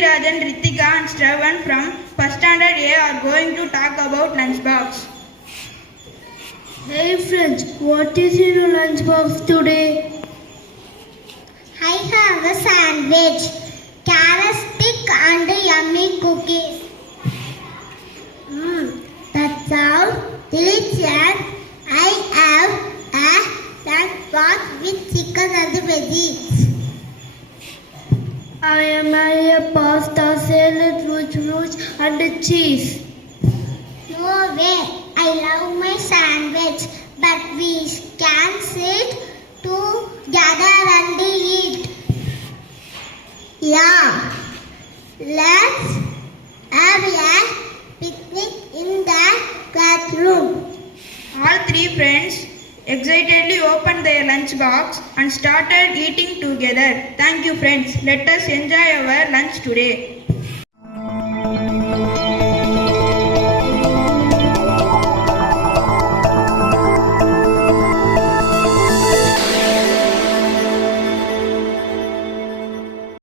Prithvirajan, Ritika and Shravan from first standard A are going to talk about lunchbox. Hey friends, what is in your lunchbox today? I have a sandwich, carrot stick and yummy cookies. That sounds delicious. I have a lunchbox with chicken and veggies. I am a pasta salad with fruits and cheese. No way, I love my sandwich, but we can sit together and eat. Yeah, let's have a picnic in the classroom. All three friends excitedly opened their lunchbox and started eating together. Thank you friends. Let us enjoy our lunch today.